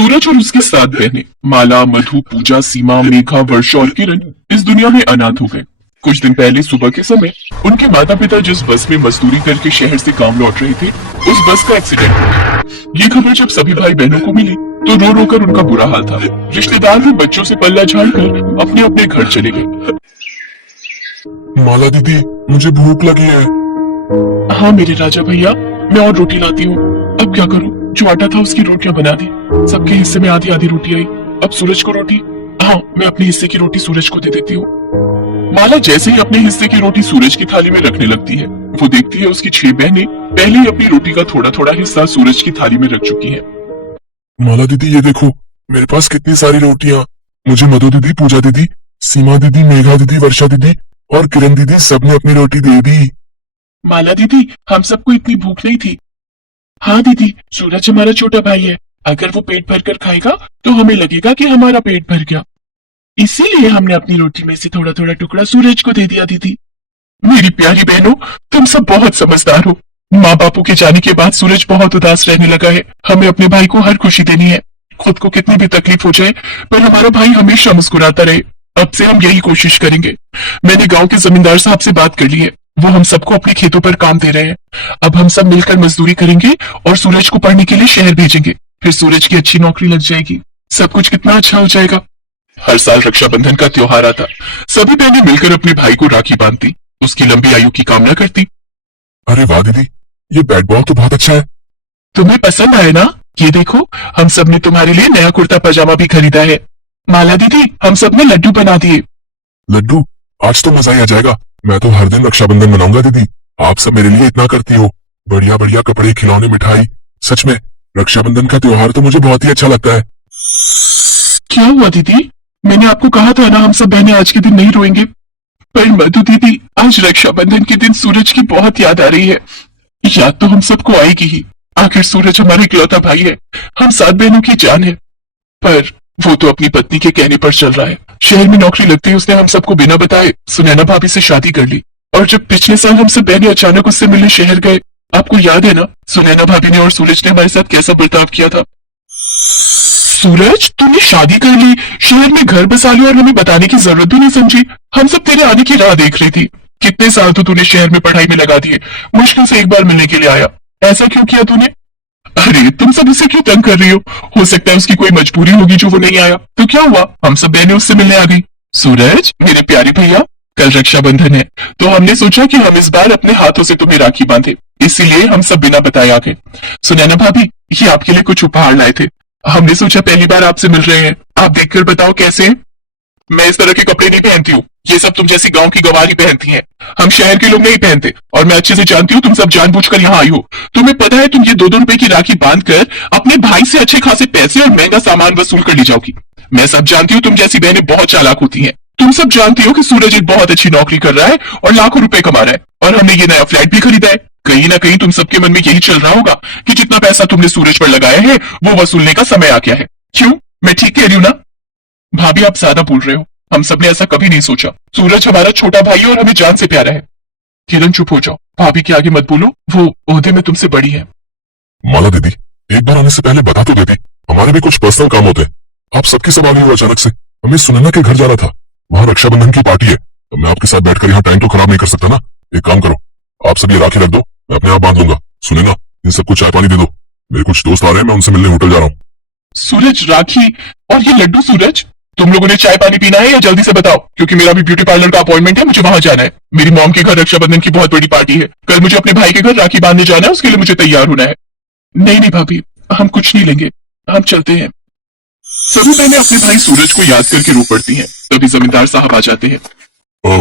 सूरज और उसकी 7 बहनें माला, मधु, पूजा, सीमा, मेघा, वर्षा और किरण इस दुनिया में अनाथ हो गए। कुछ दिन पहले सुबह के समय उनके माता पिता जिस बस में मजदूरी करके शहर से गांव लौट रहे थे, उस बस का एक्सीडेंट हो गया। ये खबर जब सभी भाई बहनों को मिली तो रो रो कर उनका बुरा हाल था। रिश्तेदार भी बच्चों से पल्ला झाड़कर अपने अपने घर चले गए। माला दीदी, मुझे भूख लगी है। हाँ मेरे राजा भैया, मैं और रोटी लाती हूँ। अब क्या करूँ, जो आटा था उसकी रोटियां बना दी। सबके हिस्से में आधी आधी रोटी आई। अब सूरज को रोटी, हाँ मैं अपने हिस्से की रोटी सूरज को दे देती हूँ। माला जैसे ही अपने हिस्से की रोटी सूरज की थाली में रखने लगती है, वो देखती है उसकी 6 बहनें पहले ही अपनी रोटी का थोड़ा थोड़ा हिस्सा सूरज की थाली में रख चुकी हैं। माला दीदी, ये देखो मेरे पास कितनी सारी रोटियां। मुझे मधु दीदी, पूजा दीदी, सीमा दीदी, मेघा दीदी, वर्षा दीदी और किरण दीदी सबने अपनी रोटी दे दी। माला दीदी, हम सबको इतनी भूख नहीं थी। हाँ दीदी, सूरज हमारा छोटा भाई है। अगर वो पेट भर कर खाएगा तो हमें लगेगा कि हमारा पेट भर गया, इसीलिए हमने अपनी रोटी में से थोड़ा थोड़ा टुकड़ा सूरज को दे दिया। दीदी, मेरी प्यारी बहनों, तुम सब बहुत समझदार हो। माँ बापू के जाने के बाद सूरज बहुत उदास रहने लगा है। हमें अपने भाई को हर खुशी देनी है, खुद को कितनी भी तकलीफ हो जाए पर हमारा भाई हमेशा मुस्कुराता रहे। अब से हम यही कोशिश करेंगे। मैंने गांव के जमींदार साहब से बात कर ली है, वो हम सबको अपने खेतों पर काम दे रहे हैं। अब हम सब मिलकर मजदूरी करेंगे और सूरज को पढ़ने के लिए शहर भेजेंगे। फिर सूरज की अच्छी नौकरी लग जाएगी, सब कुछ कितना अच्छा हो जाएगा। हर साल रक्षाबंधन का त्योहार आता, सभी बहनें मिलकर अपने भाई को राखी बांधती, उसकी लंबी आयु की कामना करती। अरे वाह दीदी, ये बैट बॉल तो बहुत अच्छा है। तुम्हें पसंद आए ना? ये देखो, हम सब ने तुम्हारे लिए नया कुर्ता पजामा भी खरीदा है। माला दीदी, हम सब ने लड्डू बना दिए। लड्डू? आज तो मजा ही आ जाएगा। मैं तो हर दिन रक्षाबंधन मनाऊंगा दीदी। आप सब मेरे लिए इतना करती हो, बढ़िया बढ़िया कपड़े, खिलौने, मिठाई। सच में रक्षाबंधन का त्योहार तो मुझे बहुत ही अच्छा लगता है। क्या हुआ दीदी? मैंने आपको कहा था ना हम सब बहनें आज के दिन नहीं रोएंगे। पर मधु दीदी, आज रक्षाबंधन के दिन सूरज की बहुत याद आ रही है। याद तो हम सबको आएगी ही, आखिर सूरज हमारा इकलौता भाई है, हम 7 बहनों की जान है। पर वो तो अपनी पत्नी के कहने पर चल रहा है। शहर में नौकरी लगते ही उसने हम सबको बिना बताए सुनैना भाभी से शादी कर ली। और जब पिछले साल हम सब बहनें अचानक उससे मिलने शहर गए, आपको याद है ना सुनैना भाभी ने और सूरज ने हमारे साथ कैसा बर्ताव किया था। सूरज, तूने शादी कर ली, शहर में घर बसा लिया और हमें बताने की जरूरत भी नहीं समझी। हम सब तेरे आने की राह देख रही थी। कितने साल तो तूने शहर में पढ़ाई में लगा दिए, मुश्किल से एक बार मिलने के लिए आया। ऐसा क्यों किया तूने? अरे तुम सब उसे क्यों तंग कर रही हो सकता है उसकी कोई मजबूरी होगी जो वो नहीं आया। तो क्या हुआ, हम सब बहनें उससे मिलने आ गई। सूरज मेरे प्यारे भैया, कल रक्षाबंधन है तो हमने सोचा कि हम इस बार अपने हाथों से तुम्हें राखी बांधे, इसीलिए हम सब बिना बताए आ गए। सुनैना भाभी, ये आपके लिए कुछ उपहार लाए थे। हमने सोचा पहली बार आपसे मिल रहे हैं, आप देखकर बताओ कैसे हैं। मैं इस तरह के कपड़े नहीं पहनती हूँ, ये सब तुम जैसी गांव की गवारी पहनती हैं। हम शहर के लोग नहीं पहनते और मैं अच्छे से जानती हूँ तुम सब जानबूझकर यहाँ आई हो। तुम्हें पता है तुम ये 2-2 रुपए की राखी बांधकर अपने भाई से अच्छे खासे पैसे और महंगा सामान वसूल कर ली जाओगी। मैं सब जानती हूँ तुम जैसी बहनें बहुत चालाक होती हैं। तुम सब जानती हो कि सूरज एक बहुत अच्छी नौकरी कर रहा है और लाखों रुपए कमा रहा है, और हमने ये नया फ्लैट भी खरीदा है। कहीं ना कहीं तुम सबके मन में यही चल रहा होगा कि जितना पैसा तुमने सूरज पर लगाया है वो वसूलने का समय आ गया है। क्यों, मैं ठीक कह रही हूँ ना? भाभी आप ज्यादा बोल रहे हो, हम सबने ऐसा कभी नहीं सोचा। सूरज हमारा छोटा भाई है और हमें जान से प्यारा है। किरण चुप हो जाओ, भाभी के आगे मत बोलो, वो ओहदे में तुमसे बड़ी है। माला दीदी, एक बार आने से पहले बता तो देती, हमारे भी कुछ पर्सनल काम होते हैं। आप सबके सब आ गए हो अचानक से। हमें सुनैना के घर जाना था, वहाँ रक्षाबंधन की पार्टी है। तो मैं आपके साथ बैठकर यहाँ टाइम तो खराब नहीं कर सकता ना। एक काम करो, आप सब ये राखी रख दो, मैं अपने आप बांध लूंगा। सुनैना, इन सबको चाय पानी दे दो, मेरे कुछ दोस्त आ रहे हैं, मैं उनसे मिलने होटल जा रहा हूँ। सूरज, राखी और ये लड्डू। सूरज, तुम लोगों ने चाय पानी पीना है या जल्दी से बताओ, क्योंकि मेरा भी ब्यूटी पार्लर का अपॉइंटमेंट है, मुझे वहां जाना है। मेरी मॉम के घर रक्षाबंधन की बहुत बड़ी पार्टी है, कल मुझे अपने भाई के घर राखी बांधने जाना है, उसके लिए मुझे तैयार होना है। नहीं नहीं भाभी, हम कुछ नहीं लेंगे, हम चलते हैं। सभी बहनें अपने भाई सूरज को याद करके रो पड़ती हैं। तभी जमींदार साहब आ जाते हैं।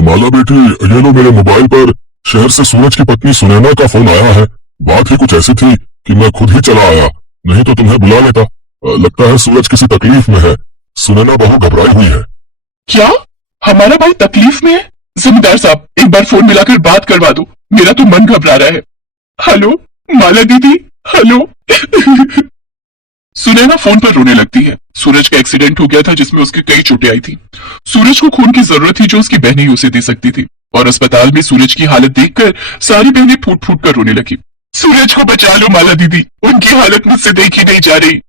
माला बेटी, ये लो, मेरे मोबाइल पर शहर से सूरज की पत्नी सुनैना का फोन आया है। बात ही कुछ ऐसी थी कि मैं खुद ही चला आया, नहीं तो तुम्हें बुला लेता। लगता है सूरज किसी तकलीफ में है। सुनैना बहु घबराई हुई है। क्या हमारा भाई तकलीफ में है? जमींदार साहब, एक बार फोन मिलाकर बात करवा दो, मेरा तो मन घबरा रहा है। हेलो माला दीदी, हेलो। सुनैना फोन पर रोने लगती है। सूरज का एक्सीडेंट हो गया था जिसमें उसकी कई चोटें आई थी। सूरज को खून की जरूरत थी जो उसकी बहनें ही उसे दे सकती थी, और अस्पताल में सूरज की हालत देखकर सारी बहनें फूट फूट कर रोने लगी। सूरज को बचा लो माला दीदी, उनकी हालत मुझसे देखी नहीं जा रही।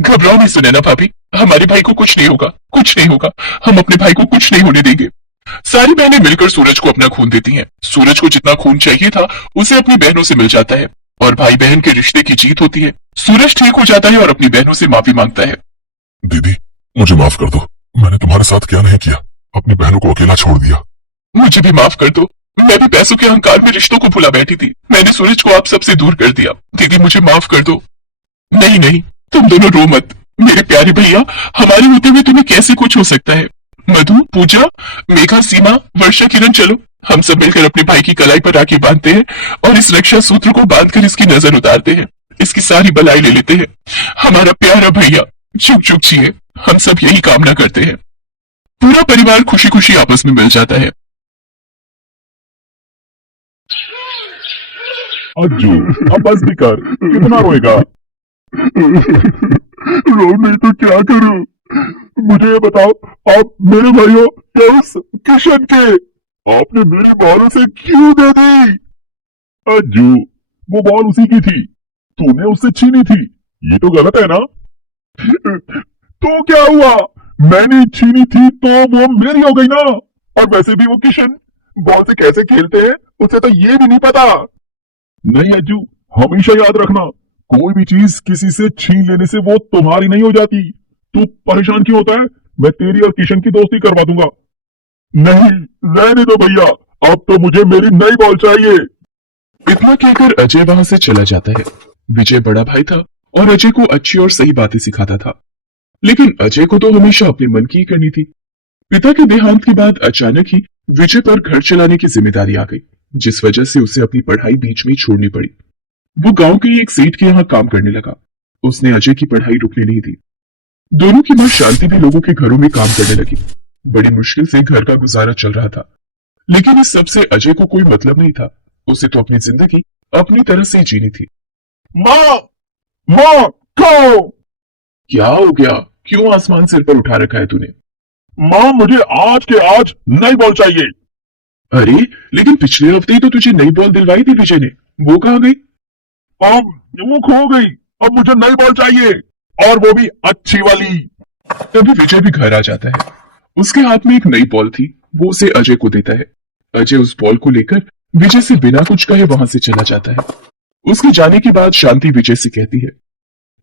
घबराओ नहीं सुनैना भाभी, हमारे भाई को कुछ नहीं होगा, कुछ नहीं होगा। हम अपने भाई को कुछ नहीं होने देंगे। सारी बहनें मिलकर सूरज को अपना खून देती हैं। सूरज को जितना खून चाहिए था उसे अपनी बहनों से मिल जाता है और भाई बहन के रिश्ते की जीत होती है। सूरज ठीक हो जाता है और अपनी बहनों से माफी मांगता है। दीदी, मुझे माफ कर दो। मैंने तुम्हारे साथ क्या नहीं किया, अपनी बहनों को अकेला छोड़ दिया। मुझे भी माफ कर दो। मैं भी पैसों के अहंकार में रिश्तों को भुला बैठी थी। मैंने सूरज को आप सबसे दूर कर दिया। दीदी मुझे माफ कर दो। नहीं नहीं, तुम दोनों रो मत मेरे प्यारे भैया। हमारे होते हुए तुम्हें कैसे कुछ हो सकता है। मधु, पूजा, मेघा, सीमा, वर्षा, किरण, चलो हम सब मिलकर अपने भाई की कलाई पर राखी बांधते हैं और इस रक्षा सूत्र को बांधकर इसकी नजर उतारते हैं। इसकी सारी बलाई ले लेते हैं। हमारा प्यारा भैया चुप चुप जिए। हम सब यही कामना करते हैं। पूरा परिवार खुशी खुशी आपस में मिल जाता है। अज्जू, अब बस भी कर, कितना रोएगा? रो नहीं तो क्या करूं? मुझे ये बताओ, आप मेरे भाई हो या उस किशन के? आपने मेरी बॉल उसे क्यों दे दी? अज्जू, वो बॉल उसी की थी, तूने उससे छीनी थी। ये तो गलत है ना? तो क्या हुआ? मैंने छीनी थी तो वो मेरी हो गई ना। और वैसे भी वो किशन बॉल से कैसे खेलते हैं उसे तो ये भी नहीं पता। नहीं अज्जू, हमेशा याद रखना, कोई भी चीज किसी से छीन लेने से वो तुम्हारी नहीं हो जाती। तू परेशान क्यों होता है? मैं तेरी और किशन की दोस्ती करवा दूंगा। नहीं, रहने दो भैया, अब तो मुझे मेरी नई बॉल चाहिए। इतना कहकर अजय वहां से चला जाता है। विजय बड़ा भाई था और अजय को अच्छी और सही बातें सिखाता था, लेकिन अजय को तो हमेशा अपने मन की ही करनी थी। पिता के देहांत के बाद अचानक ही विजय पर घर चलाने की जिम्मेदारी आ गई, जिस वजह से उसे अपनी पढ़ाई बीच में छोड़नी पड़ी। वो गांव के ही एक सेठ के यहाँ काम करने लगा। उसने अजय की पढ़ाई रुकने नहीं दी। दोनों की मां शांति भी लोगों के घरों में काम करने लगी। बड़ी मुश्किल से घर का गुजारा चल रहा था, लेकिन इस सबसे अजय को कोई मतलब नहीं था। उसे तो अपनी जिंदगी अपनी तरह से जीनी थी। माँ, माँ, खाओ। क्या हो गया? क्यों आसमान सिर पर उठा रखा है तूने? माँ, मुझे आज के आज नई बॉल चाहिए। अरे, लेकिन पिछले हफ्ते ही तो तुझे नई बॉल दिलवाई थी विजय ने, वो कहाँ गई? अब वो खो गई, अब मुझे नई बॉल चाहिए, और वो भी अच्छी वाली। तभी विजय भी घर आ जाता है। उसके हाथ में एक नई बॉल थी, वो उसे अजय को देता है। अजय उस बॉल को लेकर विजय से बिना कुछ कहे वहां से चला जाता है। उसके जाने के बाद शांति विजय से कहती है,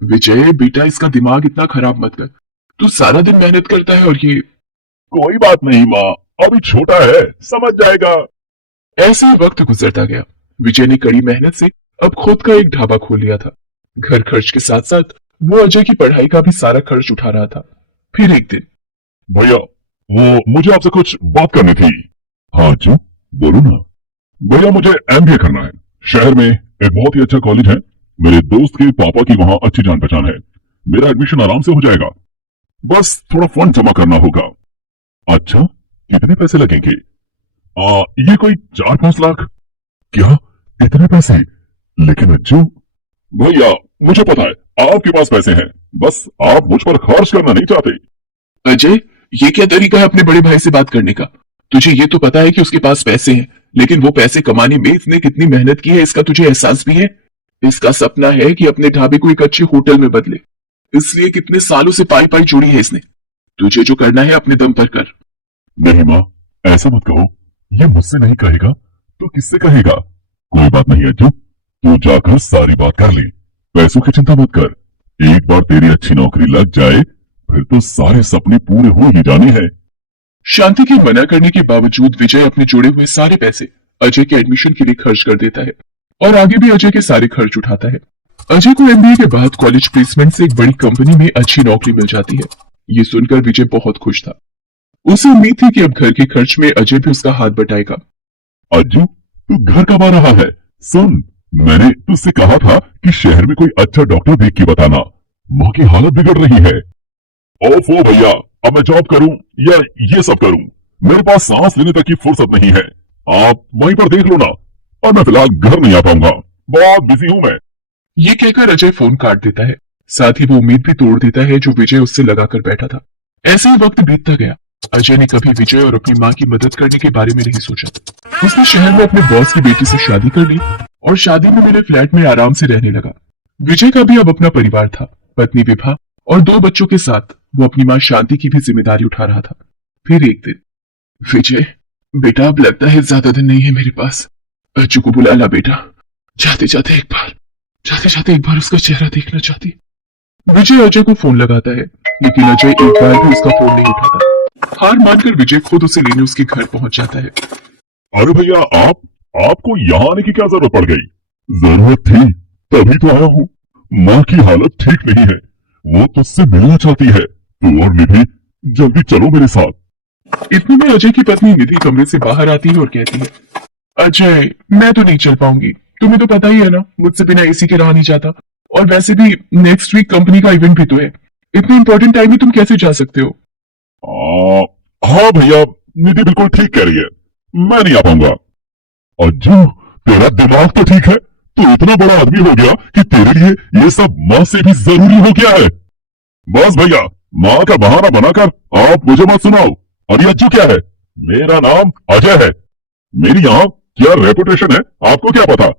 विजय बेटा, इसका दिमाग इतना खराब मत कर। तू सारा दिन मेहनत करता है और ये। कोई बात नहीं माँ, अभी छोटा है, समझ जाएगा। ऐसे ही वक्त गुजरता गया। विजय ने कड़ी मेहनत से अब खुद का एक ढाबा खोल लिया था। घर खर्च के साथ साथ वो अजय की पढ़ाई का भी सारा खर्च उठा रहा था। फिर एक दिन, भैया, वो मुझे आपसे कुछ बात करनी थी। हाँ जी, बोलो ना। भैया, मुझे एमबीए करना है। शहर में एक बहुत ही अच्छा कॉलेज है, मेरे दोस्त के पापा की वहां अच्छी जान पहचान है। मेरा एडमिशन आराम से हो जाएगा, बस थोड़ा फंड जमा करना होगा। अच्छा, कितने पैसे लगेंगे? ये कोई 4-5 लाख। क्या, इतने पैसे? लेकिन अज्जू। भैया, मुझे पता है आपके पास पैसे हैं, बस आप मुझ पर खर्च करना नहीं चाहते। अजय, ये क्या तरीका है अपने बड़े भाई से बात करने का? तुझे ये तो पता है कि उसके पास पैसे हैं, लेकिन वो पैसे कमाने में इसने कितनी मेहनत की है इसका तुझे एहसास भी है? इसका सपना है कि अपने ढाबे को एक अच्छे होटल में बदले, इसलिए कितने सालों से पाई पाई जोड़ी है इसने। तुझे जो करना है अपने दम पर कर। नहीं माँ, ऐसा मत कहो। ये मुझसे नहीं कहेगा तो किससे कहेगा? कोई बात नहीं अज्जू, तू जाकर सारी बात कर ले, पैसों की चिंता मत कर। एक बार तेरी अच्छी नौकरी लग जाए फिर तो सारे सपने पूरे हो ही जाने हैं। शांति के मना करने के बावजूद विजय अपने जोड़े हुए सारे पैसे अजय के एडमिशन के लिए खर्च कर देता है और आगे भी अजय के सारे खर्च उठाता है। अजय को एमबीए के बाद कॉलेज प्लेसमेंट से एक बड़ी कंपनी में अच्छी नौकरी मिल जाती है। ये सुनकर विजय बहुत खुश था। उसे उम्मीद थी कि अब घर के खर्च में अजय भी उसका हाथ बटाएगा। अज्जू, तू घर कब आ रहा है? सुन, मैंने तुझसे कहा था कि शहर में कोई अच्छा डॉक्टर देख के बताना, माँ की हालत बिगड़ रही है। ओफो भैया, अब मैं जॉब करूं या ये सब करूं, मेरे पास सांस लेने तक की फुर्सत नहीं है। आप वहीं पर देख लो ना, और मैं फिलहाल घर नहीं आ पाऊंगा, बहुत बिजी हूं मैं। ये कहकर अजय फोन काट देता है। साथ ही वो उम्मीद भी तोड़ देता है जो विजय उससे लगाकर बैठा था। ऐसे ही वक्त बीतता गया। अजय ने कभी विजय और अपनी माँ की मदद करने के बारे में नहीं सोचा। उसने शहर में अपने बॉस की बेटी से शादी कर ली और शादी में मिले फ्लैट में आराम से रहने लगा। विजय का भी अब अपना परिवार था, पत्नी विभा और 2 बच्चों के साथ वो अपनी मां शांति की भी जिम्मेदारी उठा रहा था। फिर एक दिन, विजय बेटा, अब लगता है ज्यादा दिन नहीं है मेरे पास। अज्जू को बुला ला बेटा। जाते जाते एक बार उसका चेहरा देखना चाहती। विजय अजय को फोन लगाता है, लेकिन अजय एक बार भी उसका फोन नहीं उठाता। हार मानकर विजय खुद उसे लेने उसके घर पहुंच जाता है। अरे भैया, आपको यहाँ आने की क्या जरूरत पड़ गई? जरूरत थी तभी तो आया हूँ। माँ की हालत ठीक नहीं है, वो तुझसे मिलना चाहती है। तू और निधि जल्दी चलो मेरे साथ। इतने में अजय की पत्नी निधि कमरे से बाहर आती है और कहती है, अजय मैं तो नहीं चल पाऊंगी, तुम्हें तो पता ही है ना, मुझसे बिना एसी के रहा नहीं जाता। और वैसे भी नेक्स्ट वीक कंपनी का इवेंट भी तो है, इतने इंपॉर्टेंट टाइम में तुम कैसे जा सकते हो? हाँ भैया, निधि बिल्कुल ठीक कह रही है, मैं नहीं आ पाऊंगा। अज्जू, तेरा दिमाग तो ठीक है, तू इतना बड़ा आदमी हो गया कि तेरे लिए ये सब माँ से भी जरूरी हो गया है। बस भैया, माँ का बहाना बनाकर आप मुझे मत सुनाओ। अरे अज्जू क्या है? मेरा नाम अजय है। मेरी यहाँ क्या रेपुटेशन है आपको क्या पता?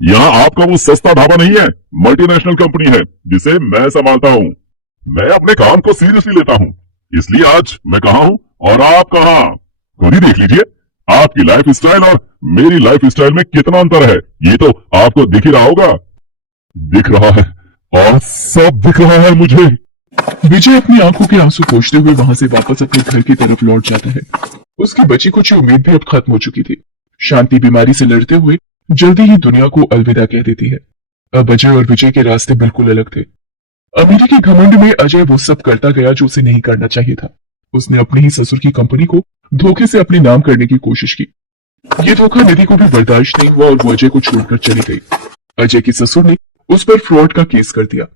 यहाँ आपका वो सस्ता ढाबा नहीं है, मल्टीनेशनल कंपनी है जिसे मैं संभालता हूँ। मैं अपने काम को सीरियसली लेता हूँ, इसलिए आज मैं कहाँ हूँ और आप कहाँ। खुद ही देख लीजिए, आपकी लाइफ स्टाइल और मेरी लाइफ स्टाइल में कितना अंतर है, ये तो आपको दिख ही रहा होगा। दिख रहा है, और सब दिख रहा है मुझे। विजय अपनी आंखों के आंसू पोंछते हुए वहां से वापस अपने घर की तरफ लौट जाता है। उसकी बची कुछ उम्मीद भी अब खत्म हो चुकी थी। शांति बीमारी से लड़ते हुए जल्दी ही दुनिया को अलविदा कह देती है। अब अजय और विजय के रास्ते बिल्कुल अलग थे। अमीरी के घमंड में अजय वो सब करता गया जो उसे नहीं करना चाहिए था। उसने अपने ही ससुर की कंपनी को धोखे से अपने नाम करने की कोशिश की। ये धोखा निधि को भी बर्दाश्त नहीं हुआ और वो अजय को छोड़कर चली गई। अजय की ससुर ने उस पर फ्रॉड का केस कर दिया।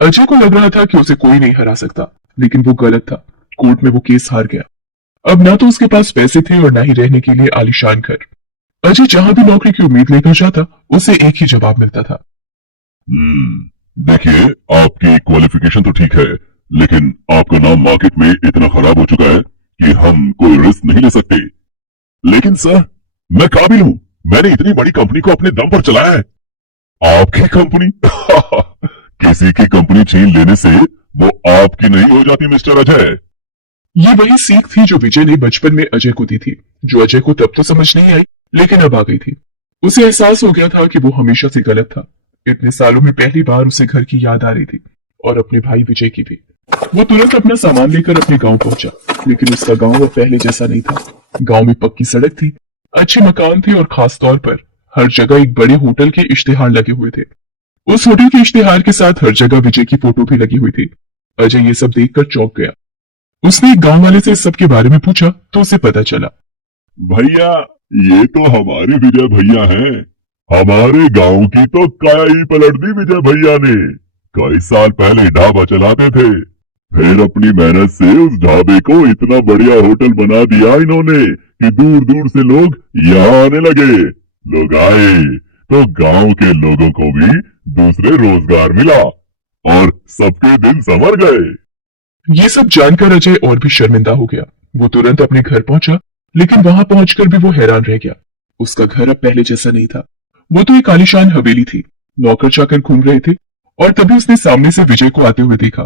अजय को लग रहा था कि उसे कोई नहीं हरा सकता, लेकिन वो गलत था। कोर्ट में वो केस हार गया। अब ना तो उसके पास पैसे थे और ना ही रहने के लिए आलीशान घर। अजय जहां भी नौकरी की उम्मीद लेकर जाता, उसे एक ही जवाब मिलता था। देखिए, आपकी क्वालिफिकेशन तो ठीक है, लेकिन आपका नाम मार्केट में इतना खराब हो चुका है कि हम कोई रिस्क नहीं ले सकते। लेकिन सर, मैं काबिल हूँ, मैंने इतनी बड़ी कंपनी को अपने दम पर चलाया है। आपकी कंपनी? किसी की कंपनी छीन लेने से वो आपकी नहीं हो जाती मिस्टर अजय। ये वही सीख थी जो विजय ने बचपन में अजय को दी थी, जो अजय को तब तो समझ नहीं आई, लेकिन अब आ गई थी। उसे एहसास हो गया था कि वो हमेशा से गलत था। इतने सालों में पहली बार उसे घर की याद आ रही थी, और अपने भाई विजय की भी। वो तुरंत अपना सामान लेकर अपने गांव पहुंचा, लेकिन उसका गांव अब पहले जैसा नहीं था। गांव में पक्की सड़क थी, अच्छे मकान थे और खास तौर पर हर जगह एक बड़े होटल के इश्तेहार लगे हुए थे। उस होटल के इश्तेहार के साथ हर जगह विजय की फोटो भी लगी हुई थी। अजय ये सब देखकर चौंक गया। उसने एक गांव वाले से इस सब के बारे में पूछा तो उसे पता चला। भैया, ये तो हमारे विजय भैया हैं। हमारे गांव की तो काया ही पलट दी विजय भैया ने। कई साल पहले ढाबा चलाते थे, फिर अपनी मेहनत से उस ढाबे को इतना बढ़िया होटल बना दिया इन्होंने कि दूर दूर से लोग यहाँ आने लगे। लोग आए तो गांव के लोगों को भी दूसरे रोजगार मिला और सबके दिन संवर गए। ये सब जानकर अजय और भी शर्मिंदा हो गया। वो तुरंत अपने घर पहुंचा, लेकिन वहां पहुंचकर भी वो हैरान रह गया। उसका घर अब पहले जैसा नहीं था। वो तो एक आलीशान हवेली थी। नौकर चाकर घूम रहे थे और तभी उसने सामने से विजय को आते हुए देखा।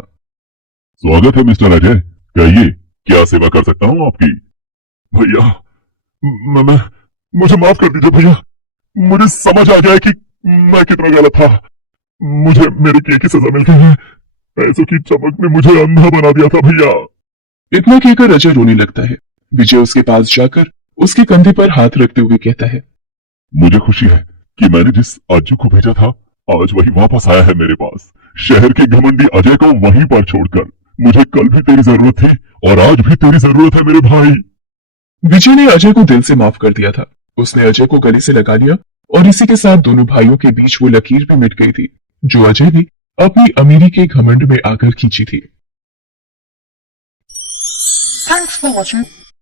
स्वागत है मिस्टर अजय, कहिए क्या सेवा कर सकता हूँ आपकी? भैया, मैं मुझे माफ कर दीजिए भैया। मुझे समझ आ गया है कि मैं कितना गलत था। मुझे मेरे किए की सजा मिल गई है। पैसों की चमक ने मुझे अंधा बना दिया था भैया। इतना कहकर अजय रोने लगता है। विजय उसके पास जाकर उसके कंधे पर हाथ रखते हुए कहता है, मुझे खुशी है कि मैंने जिस अज्जू को भेजा था आज वही वापस आया है मेरे पास। शहर के घमंडी अजय को वहीं पर छोड़कर। मुझे कल भी तेरी जरूरत थी और आज भी तेरी जरूरत है मेरे भाई। विजय ने अजय को दिल से माफ कर दिया था। उसने अजय को गले से लगा लिया और इसी के साथ दोनों भाइयों के बीच वो लकीर भी मिट गई थी जो अजय ने अपनी अमीरी के घमंड में आकर खींची थी। Thanks for watching.